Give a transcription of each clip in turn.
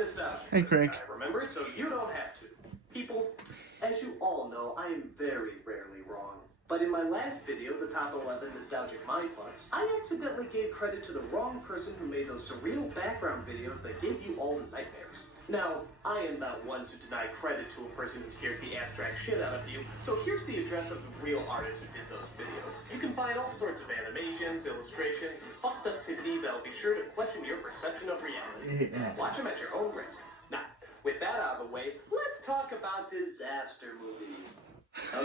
nostalgia. Hey, Craig. I remember it, so you don't have to. People, as you all know, I am very rarely wrong. But in my last video, the top 11 nostalgic mindfucks, I accidentally gave credit to the wrong person who made those surreal background videos that gave you all nightmares. Now, I am not one to deny credit to a person who scares the abstract shit out of you, so here's the address of the real artist who did those videos. You can find all sorts of animations, illustrations, and fucked uptivity that'll be sure to question your perception of reality. Watch them at your own risk. Now, with that out of the way, let's talk about disaster movies. No,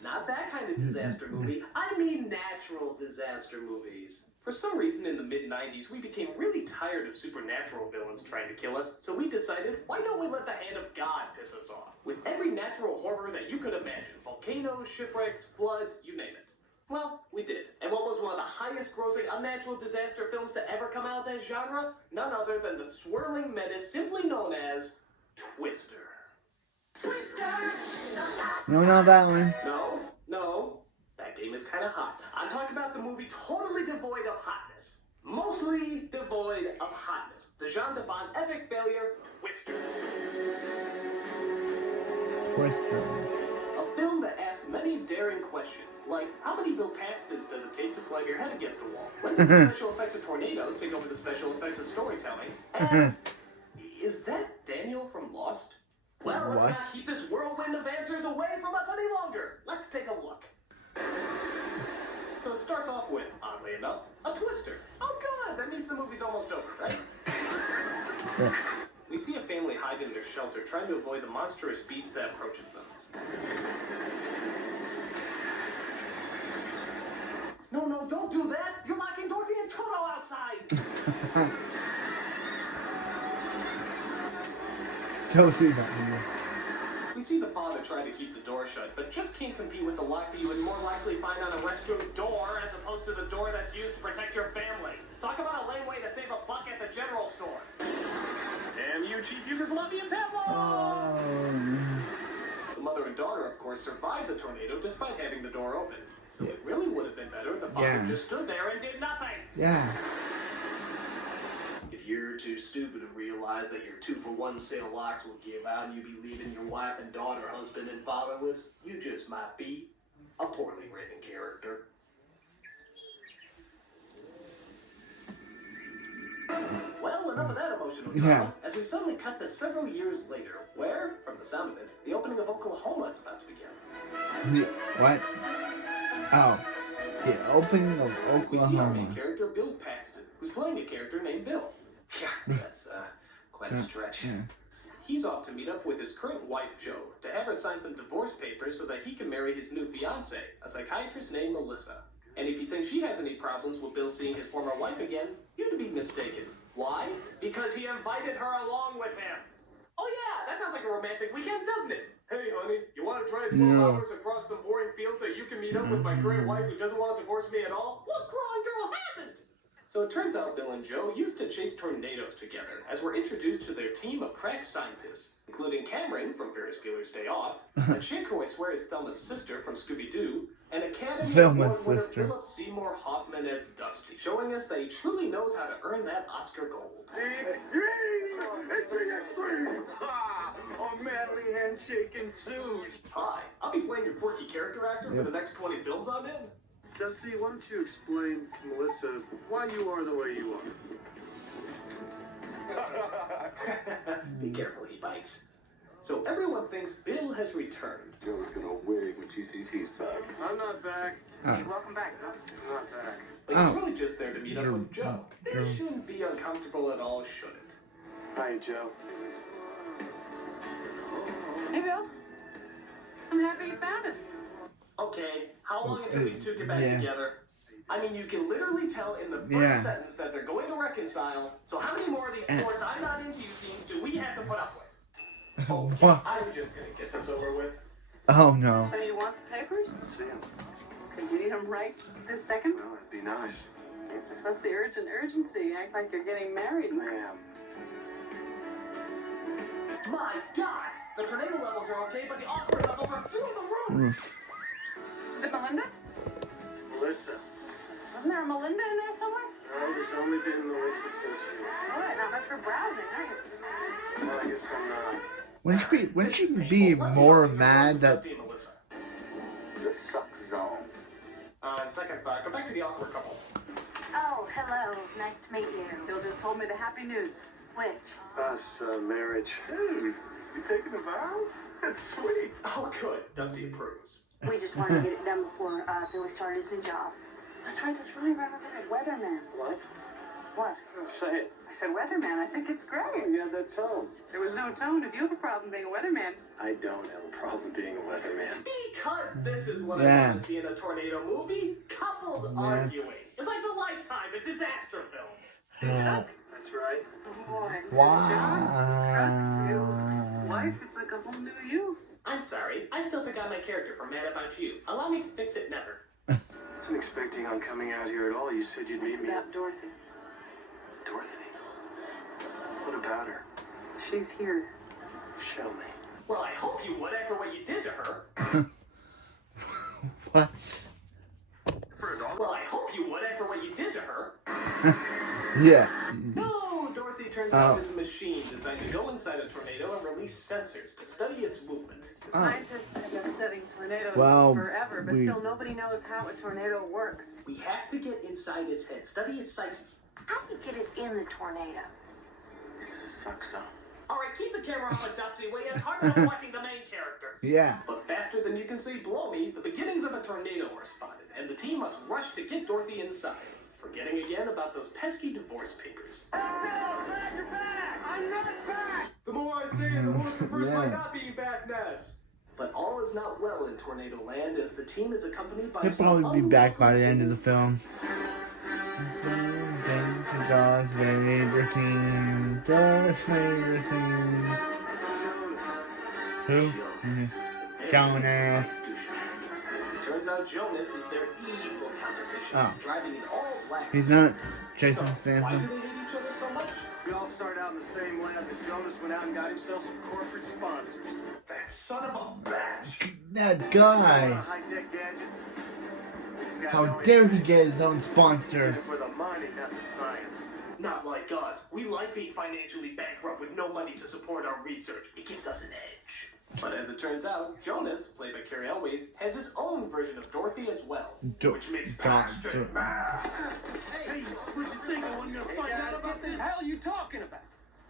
not that kind of disaster movie. I mean natural disaster movies. For some reason in the mid-90s, we became really tired of supernatural villains trying to kill us, so we decided, why don't we let the hand of God piss us off? With every natural horror that you could imagine. Volcanoes, shipwrecks, floods, you name it. Well, we did. And what was one of the highest grossing unnatural disaster films to ever come out of that genre? None other than the swirling menace simply known as Twister. No, not that one. No. That game is kind of hot. I'm talking about the movie totally devoid of hotness. Mostly devoid of hotness. The Jean de Bon epic failure, Twister. A film that asks many daring questions, like how many Bill Paxtons does it take to slam your head against a wall? When did the special effects of tornadoes take over the special effects of storytelling? And is that Daniel from Lost? Well, let's not keep this whirlwind of answers away from us any longer. Let's take a look. So it starts off with, oddly enough, a twister. Oh good, that means the movie's almost over, right? Yeah. We see a family hide in their shelter trying to avoid the monstrous beast that approaches them. No, don't do that! You're locking Dorothy and Toto outside! Don't do that. We see the father try to keep the door shut, but just can't compete with the lock that you would more likely find on a restroom door as opposed to the door that's used to protect your family. Talk about a lame way to save a buck at the general store. Damn you, Chief Yugoslavian Pavlov! The mother and daughter, of course, survived the tornado despite having the door open. So it really would have been better if the father just stood there and did nothing. Yeah. If you're too stupid to realize that your 2-for-1 sale locks will give out and you'll be leaving your wife and daughter, husband, and fatherless, you just might be a poorly written character. Well, enough of that emotional drama, as we suddenly cut to several years later, where, from the sound of it, the opening of Oklahoma is about to begin. What? Oh. The opening of Oklahoma. We see our main character, Bill Paxton, who's playing a character named Bill. Yeah, that's quite a stretch. Yeah. He's off to meet up with his current wife, Jo, to have her sign some divorce papers so that he can marry his new fiancée, a psychiatrist named Melissa. And if you think she has any problems with Bill seeing his former wife again, you'd be mistaken. Why? Because he invited her along with him. Oh yeah, that sounds like a romantic weekend, doesn't it? Hey, honey, you want to drive 12 hours across some boring fields so you can meet up with my current wife who doesn't want to divorce me at all? What grown girl hasn't? So it turns out Bill and Jo used to chase tornadoes together, as we're introduced to their team of crack scientists, including Cameron from Ferris Bueller's Day Off, a chick who I swear is Thelma's sister from Scooby-Doo, and Academy Award winner Philip Seymour Hoffman as Dusty, showing us that he truly knows how to earn that Oscar gold. Extreme! Ha! A manly handshake ensues. Hi, I'll be playing your quirky character actor for the next 20 films I'm in. Dusty, why don't you explain to Melissa why you are the way you are? Be careful, he bites. So everyone thinks Bill has returned. Joe's gonna wig when she sees he's back. I'm not back. Oh. Welcome back, huh? I'm not back. But he's really just there to meet up with Jo. This shouldn't be uncomfortable at all, should it? Hi, Joe. Hey, Bill. I'm happy you found us. Okay, how long until these two get back together? I mean, you can literally tell in the first sentence that they're going to reconcile, so how many more of these forced I'm not into you scenes do we have to put up with? Okay, I'm just gonna get this over with. Oh no. So you want the papers? Let's see him. Could you need them right this second? Well, that'd be nice. Jesus, what's the urgency? Act like you're getting married. Ma'am. My God! The tornado levels are okay, but the awkward levels are through the roof! Is it Melinda? Melissa. Wasn't there a Melinda in there somewhere? No, there's only been Melissa since you. All right, not much for browsing, are you? Well, I guess I'm Wouldn't she be more mad that? Dusty and Melissa. the suck zone. And second thought, go back to the awkward couple. Oh, hello. Nice to meet you. Bill just told me the happy news. Which? Us, marriage. Dude, you taking the vows? Sweet. Oh, good. Dusty approves. We just wanted to get it done before Billy started his new job. That's right. That's really reminiscent of Weatherman. What? What? Say it. I said Weatherman. I think it's great. You have that tone. There was no tone. If you have a problem being a weatherman. I don't have a problem being a weatherman. Because this is what I Yeah. want to see in a tornado movie. Couples arguing. It's like the Lifetime of disaster films. That's right. Boy. Wow. Life, it's like a whole new you. I'm sorry. I still think I'm my character from Mad About You. Allow me to fix it never. Wasn't expecting on coming out here at all. You said you'd meet It's me. about Dorothy. Dorothy. What about her? She's here. Show me. Well, I hope you would after what you did to her. What? For a dog? Well, I hope you would after what you did to her. Yeah. No, Dorothy turns out is a machine designed to go inside a tornado and release sensors to study its movement. Scientists have been studying tornadoes Well, forever, but we- still nobody knows how a tornado works. We have to get inside its head, study its psyche. How do you get it in the tornado? It's a suck zone. All right, keep the camera off of Dusty Way. It's hard enough watching the main characters. Yeah. But faster than you can see below me, the beginnings of a tornado are spotted, and the team must rush to get Dorothy inside, forgetting again about those pesky divorce papers. The more I say it, the more it confirms my Yeah. not being back, Ness. But all is not well in Tornado Land as the team is accompanied by He'll some probably be back by the end of the unwelcome film. Darth Vader theme. Darth Vader theme. Who? Jonas. Turns out Jonas is their evil competition, Oh. driving in all black. He's not Jason So, why do Statham. they hate each other so much? We all started out in the same lab, and Jonas went out and got himself some corporate sponsors. That son of a bitch! That guy. High-tech gadgets. We just got How no dare he instinct. get his own He's in sponsors? it for the money, not the science. Not like us. We like being financially bankrupt with no money to support our research. It gives us an edge. But as it turns out, Jonas, played by Carrie Elways, has his own version of Dorothy as well, which makes Paxton mad. Hey, what you think? I wasn't gonna find out about What the this? hell are you talking about?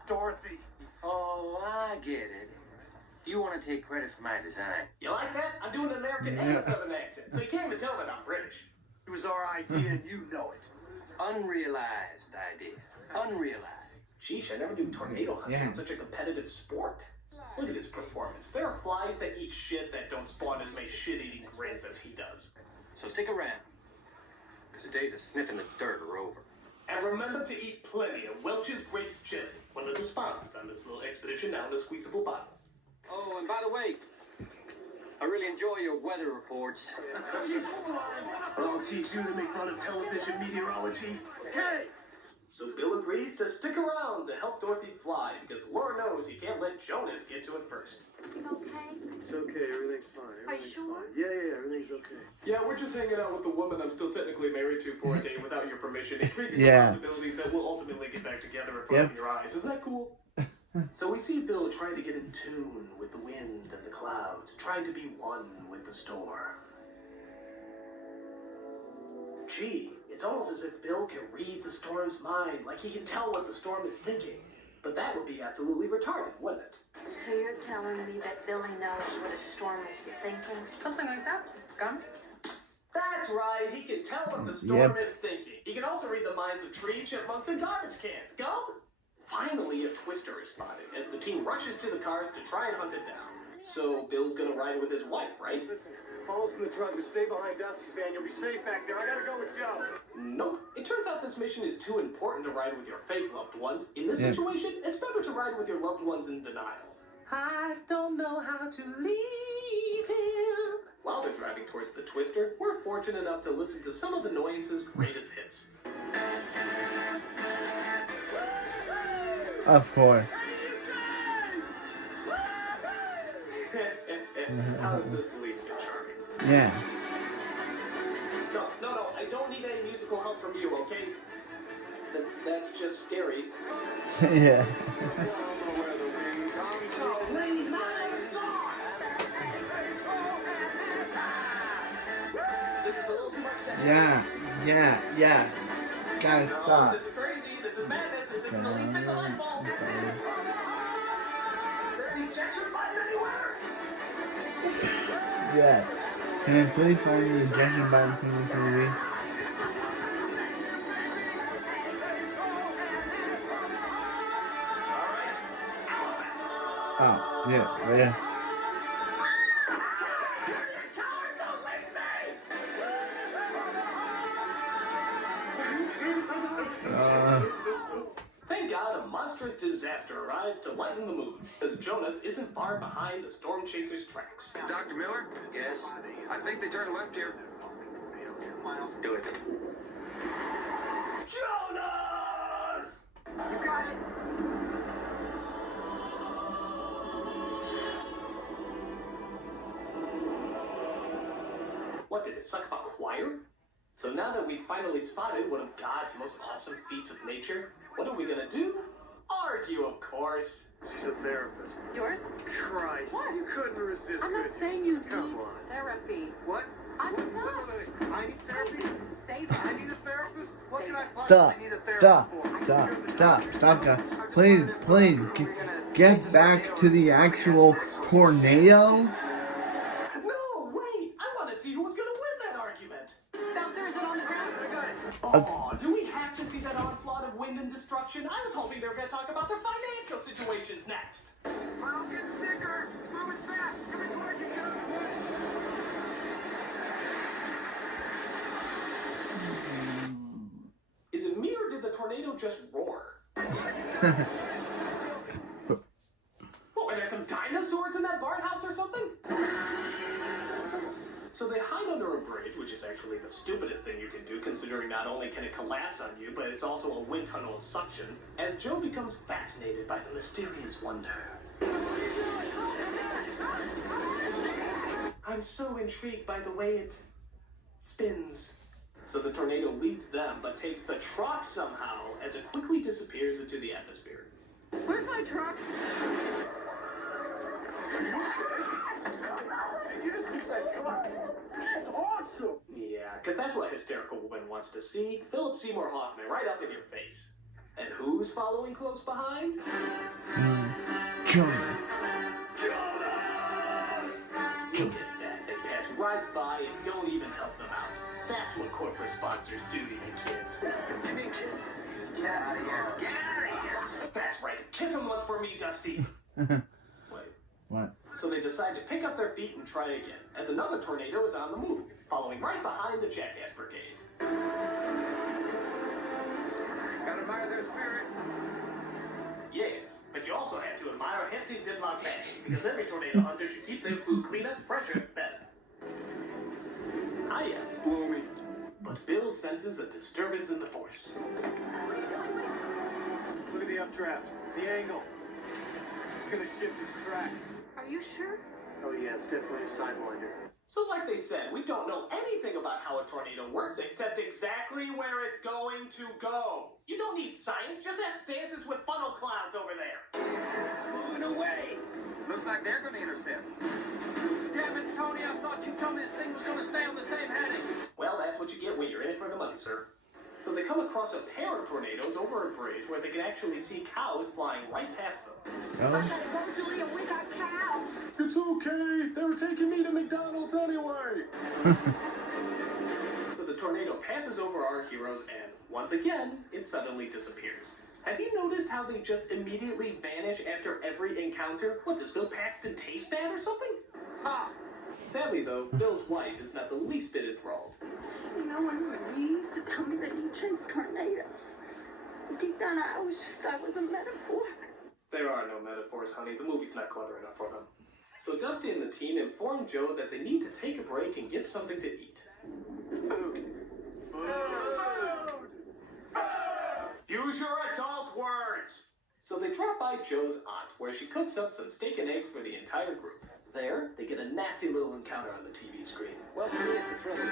Dorothy. Oh, I get it. You want to take credit for my design. You like that? I'm doing an American and a Southern accent, so you can't even tell that I'm British. It was our idea, and you know it. Unrealized idea. Unrealized. Sheesh, I never knew tornado hunting Yeah. was such a competitive sport. Look at his performance. There are flies that eat shit that don't spawn as many shit-eating grins as he does. So stick around. Because the days of sniffing the dirt are over. And remember to eat plenty of Welch's Grape Jelly, one of the sponsors on this little expedition now in a squeezable bottle. Oh, and by the way, I really enjoy your weather reports. I'll teach you to make fun of television meteorology. Hey! So Bill agrees to stick around to help Dorothy fly, because Laura knows he can't let Jonas get to it first. Okay. It's okay, everything's fine. Everything's sure? fine. Yeah, everything's okay. Yeah, we're just hanging out with the woman I'm still technically married to for a day without your permission, increasing Yeah. the possibilities that we'll ultimately get back together in front of Yep. your eyes. Isn't that cool? So we see Bill trying to get in tune with the wind and the clouds, trying to be one with the storm. Gee, it's almost as if Bill can read the storm's mind, like he can tell what the storm is thinking. But that would be absolutely retarded, wouldn't it? So you're telling me that Billy knows what a storm is thinking? Something like that. Gum? That's right, he can tell what the storm Yep. is thinking. He can also read the minds of trees, chipmunks, and garbage cans. Go! Finally, a twister is spotted as the team rushes to the cars to try and hunt it down. So Bill's gonna ride with his wife, right? Listen, follow us in the truck and stay behind Dusty's van. You'll be safe back there. I gotta go with Joe. Nope. It turns out this mission is too important to ride with your fake loved ones. In this Yeah. situation, it's better to ride with your loved ones in denial. I don't know how to leave him. While they're driving towards the twister, we're fortunate enough to listen to some of Annoyance's greatest hits. Of course. How is this the least bit charming? Yeah. No, I don't need any musical help from you, okay? That's just scary. Yeah. I don't know where the Yeah. Gotta stop. This is crazy. This is madness. This isn't the least bit delightful. Is there an ejection button anywhere? Yeah. Can I please find the ejection button from this movie? Oh, yeah. Thank God a monstrous disaster arrives to lighten the mood, as Jonas isn't far behind the storm chaser's tracks. Dr. Miller? Yes? I think they turned left here. Do it. Jonas! You got it. What, did it suck up a choir? So now that we've finally spotted one of God's most awesome feats of nature, what are we gonna do? Argue, of course. She's a therapist. Yours? Christ, What? you couldn't resist. I'm not could you? saying you need Come on. therapy. What? I'm What? not. Wait. I need I therapy. didn't say I that. need a therapist. What Say can I that. Stop. possibly need a therapist for? Stop, guys. Please, get back to the actual tornado. No, wait! I want to see who was gonna win that argument. Bouncer, is it on the ground? Oh, do we have to see that onslaught of wind and destruction? I was hoping they were gonna talk about their financial situations next. I'll get sicker. It's moving fast. Coming towards you, John. Is it me or did the tornado just roar? What, were there some dinosaurs in that barn house or something? So they hide under a bridge, which is actually the stupidest thing you can do, considering not only can it collapse on you, but it's also a wind tunnel of suction, as Joe becomes fascinated by the mysterious wonder. I'm so intrigued by the way it spins. So the tornado leaves them, but takes the truck somehow, as it quickly disappears into the atmosphere. Where's my truck? You just said truck. That's awesome. Yeah, because that's what hysterical woman wants to see. Philip Seymour Hoffman right up in your face. And who's following close behind? Jonas. Look at that. They pass right by and don't even help them out. That's what corporate sponsors do to you kids. Give me a kiss. Get out of here. Get out of here. That's right. Kiss them once for me, Dusty. Wait. What? So they decide to pick up their feet and try again, as another tornado is on the move, following right behind the Jackass Brigade. Gotta admire their spirit. Yes, but you also have to admire a hefty Ziploc bag, because every tornado hunter should keep their food cleaner, fresher, better. Hiya. Blow me. But Bill senses a disturbance in the force. Look at the updraft. The angle. It's gonna shift its track. Are you sure? Oh yeah, it's definitely a sidewinder. So like they said, we don't know anything about how a tornado works except exactly where it's going to go. You don't need science, just ask dancers with funnel clouds over there. It's moving away. Looks like they're gonna intercept. Damn it, Tony, I thought you told me this thing was gonna stay on the same heading. Well, that's what you get when you're in it for the money, sir. So they come across a pair of tornadoes over a bridge where they can actually see cows flying right past them. We got cows. It's okay. They were taking me to McDonald's anyway. So the tornado passes over our heroes and, once again, it suddenly disappears. Have you noticed how they just immediately vanish after every encounter? What, does Bill Paxton taste bad or something? Ha! Sadly, though, Bill's wife is not the least bit enthralled. You know, when you used to tell me that you chased tornadoes, deep down I always just thought it was a metaphor. There are no metaphors, honey. The movie's not clever enough for them. So Dusty and the team inform Joe that they need to take a break and get something to eat. Food. Use your adult words! So they drop by Joe's aunt, where she cooks up some steak and eggs for the entire group. There, they get a nasty little encounter on the TV screen. Well, for me, it's a thrill. They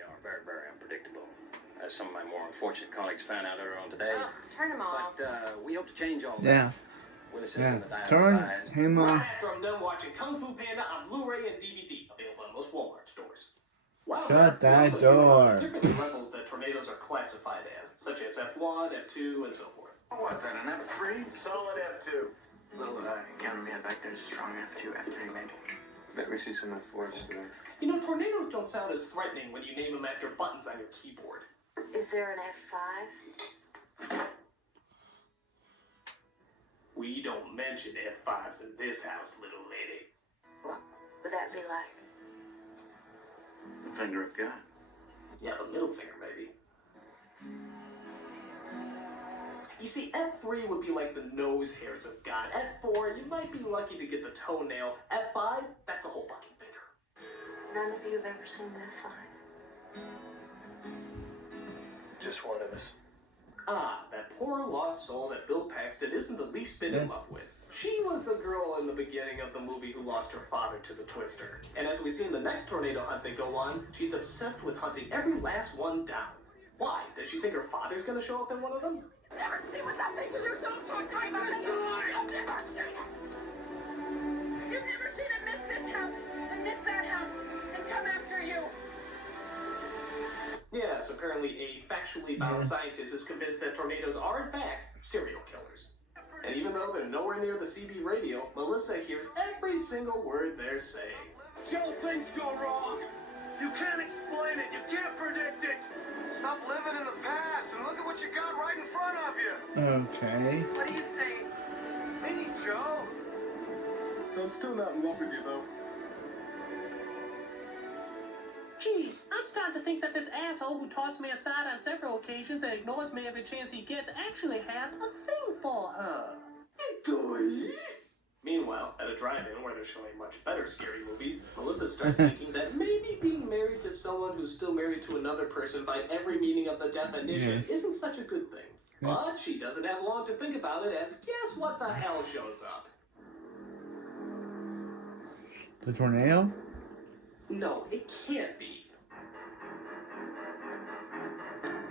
are very, very unpredictable. As some of my more unfortunate colleagues found out earlier on today. Ugh, turn him off. But we hope to change all that Yeah. with a system Yeah. that I Turn advise. him Right off. after I'm done watching Kung Fu Panda on Blu-ray and DVD, available on most Walmart stores. Wow, Shut we also that hear about door. the different levels that tornadoes are classified as, such as F1, F2, and so forth. What was that, an F3? Solid F2. Little cameraman back there is a strong F2, F3 maybe. Bet we see some F4s there. You know, tornadoes don't sound as threatening when you name them after buttons on your keyboard. Is there an F5? We don't mention F5s in this house, little lady. What would that be like? The finger of God. Yeah, the middle finger, maybe. You see, F3 would be like the nose hairs of God. F4, you might be lucky to get the toenail. F5, that's the whole fucking finger. None of you have ever seen an F5. Just one of us. Ah, that poor lost soul that Bill Paxton isn't the least bit in love with. She was the girl in the beginning of the movie who lost her father to the Twister. And as we see in the next tornado hunt they go on, she's obsessed with hunting every last one down. Why? Does she think her father's gonna show up in one of them? Never see what that thing is. Don't talk to me about it. I've never seen it. You've never seen it miss this house and miss that house and come after you. Yes, apparently a factually bound scientist is convinced that tornadoes are in fact serial killers. And even though they're nowhere near the CB radio, Melissa hears every single word they're saying. Joe, things go wrong. You can't explain it. You can't predict it. Stop living in the past and look at what you got right in front of you. Okay. What do you say? Me, Joe. I'm still not in love with you, though. Gee, I'm starting to think that this asshole who tossed me aside on several occasions and ignores me every chance he gets actually has a thing for her. Meanwhile, at a drive-in where they're showing much better scary movies, Melissa starts thinking that maybe being married to someone who's still married to another person by every meaning of the definition isn't such a good thing. But she doesn't have long to think about it as guess what the hell shows up? The tornado? No, it can't be.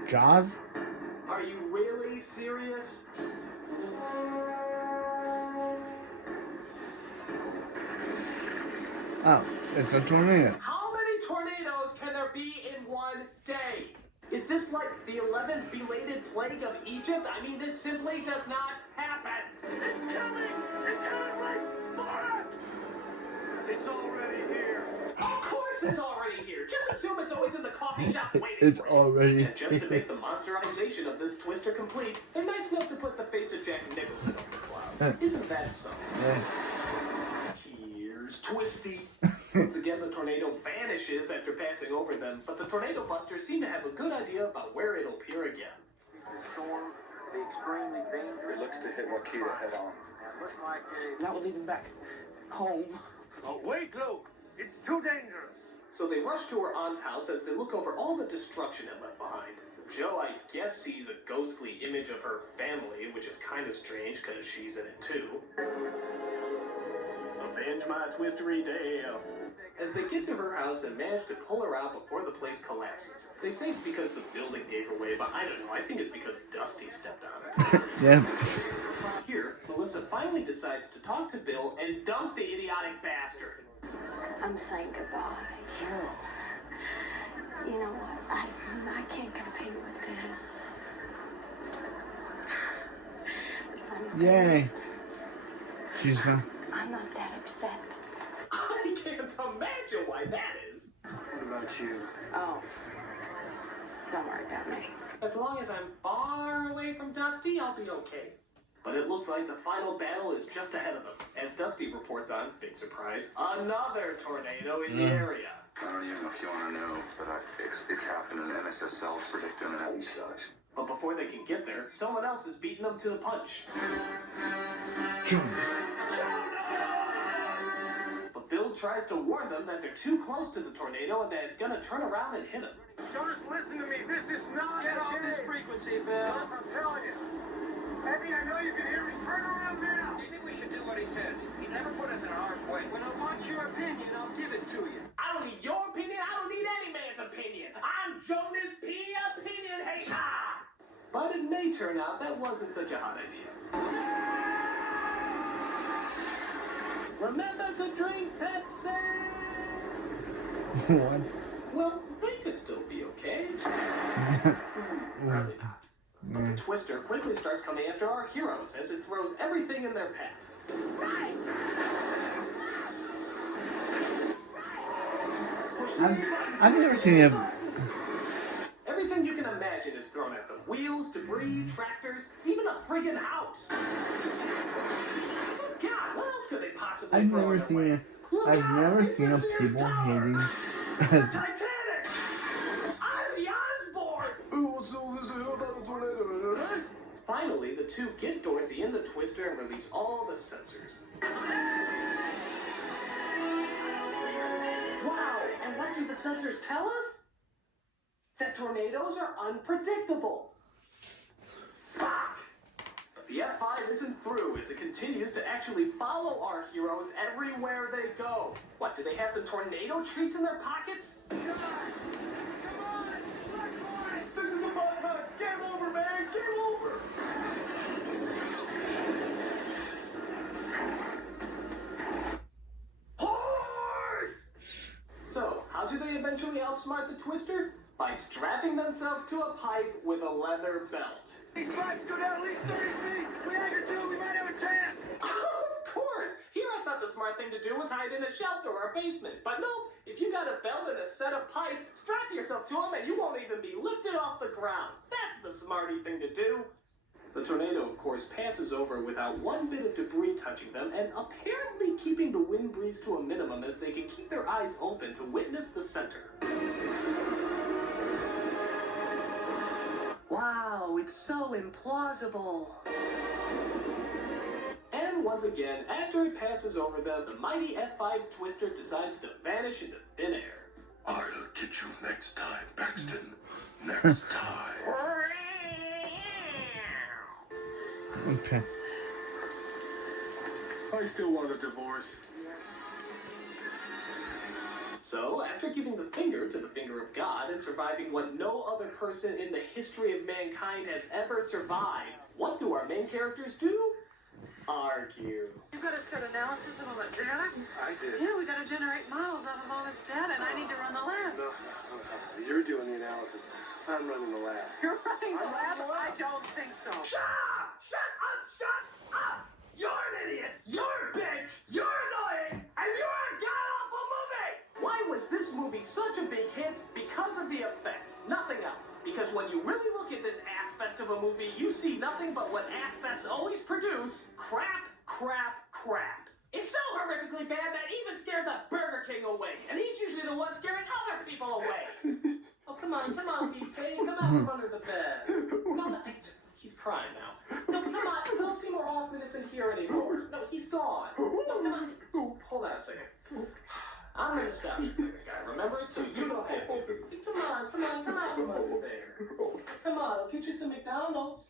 Jaws? Are you really serious? Oh, it's a tornado. How many tornadoes can there be in one day? Is this like the 11th belated plague of Egypt? I mean, this simply does not happen. It's coming! It's coming right for us! It's already here. Of course it's already here. Just assume it's always in the coffee shop waiting It's for you. already And just to make the monsterization of this twister complete, they're nice enough to put the face of Jack Nicholson over the cloud. Isn't that something? Here's Twisty. Once again, the tornado vanishes after passing over them, but the tornado busters seem to have a good idea about where it'll appear again. The storm, the extremely dangerous. It looks to hit Wakita head on. Looks like a... That will lead them back home. Oh, wait, Luke! It's too dangerous! So they rush to her aunt's house as they look over all the destruction it left behind. Joe, I guess, sees a ghostly image of her family, which is kind of strange because she's in it too. Avenge my twistery death. As they get to her house and manage to pull her out before the place collapses. They say it's because the building gave away, but I don't know. I think it's because Dusty stepped on it. Yeah. Here, Melissa finally decides to talk to Bill and dump the idiotic bastard. I'm saying goodbye. You know what? I can't compete with this. The funny Yay. thing is, She's fine. I'm not that upset. I can't imagine why that is. What about you? Oh, don't worry about me. As long as I'm far away from Dusty, I'll be okay. But it looks like the final battle is just ahead of them. As Dusty reports on, big surprise, another tornado in the area. I don't even know if you want to know, but it's happening. The NSSL predicting that. He sucks. But before they can get there, someone else is beating them to the punch. But Bill tries to warn them that they're too close to the tornado and that it's gonna turn around and hit them. Jonas, listen to me. This is not Get off this frequency, Bill. Jonas, I'm telling you. Eddie, I know you can hear me. Turn around now. Do you think we should do what he says? He never put us in harm's way. When I want your opinion, I'll give it to you. I don't need your opinion, I don't need any man's opinion. I'm Jonas P. Opinion Hater. But it may turn out that wasn't such a hot idea. Remember to drink Pepsi! What? Well, they could still be okay. Probably not. But the Twister quickly starts coming after our heroes as it throws everything in their path. I've never seen him. Everything you can imagine is thrown at them. Wheels, debris, tractors, even a friggin' house. God, what else could they possibly I've throw never in their seen way? a, I've never seen a people hating The Titanic! Ozzy Osbourne! Finally, the two get Dorothy in the Twister and release all the sensors. Wow, and what do the sensors tell us? That tornadoes are unpredictable. Fuck! But the F5 isn't through as it continues to actually follow our heroes everywhere they go. What, do they have some tornado treats in their pockets? This is a bug hunt! Game over, man! Game over! Horse! So, how do they eventually outsmart the Twister? By strapping themselves to a pipe with a leather belt. These pipes go down at least 30 feet. We anchor two, we might have a chance. Of course! Here I thought the smart thing to do was hide in a shelter or a basement. But nope, if you got a belt and a set of pipes, strap yourself to them and you won't even be lifted off the ground. That's the smarty thing to do. The tornado, of course, passes over without one bit of debris touching them and apparently keeping the wind breeze to a minimum as they can keep their eyes open to witness the center. Wow, it's so implausible. And once again, after it passes over them, the mighty F5 Twister decides to vanish into thin air. I'll get you next time, Paxton. Next time. Okay. I still want a divorce. So, after giving the finger to the finger of God and surviving what no other person in the history of mankind has ever survived, what do our main characters do? Argue. You gotta start analysis of all that data? I did. Yeah, we gotta generate models out of all this data, and I need to run the lab. No, you're doing the analysis. I'm running the lab. You're running the lab? I don't think so. Shut up! Shut up! Shut up! You're an idiot! You're a bitch! You're annoying! And you're a god-awful movie! Why was this movie such a big hit? Because of the effects, nothing else. Because when you really look at this ass-fest of a movie, you see nothing but what ass-fests always produce. Crap, crap, crap. It's so horrifically bad that even scared the Burger King away. And he's usually the one scaring other people away. Oh, come on, BJ. Come out from under the bed. No, he's crying now. No, come on. Phil Seymour Hoffman isn't here anymore. No, he's gone. No, come on. Hold on a second. I'm the nostalgia guy, remember it? So you don't have to. Come on from over there. Come on, I'll get you some McDonald's.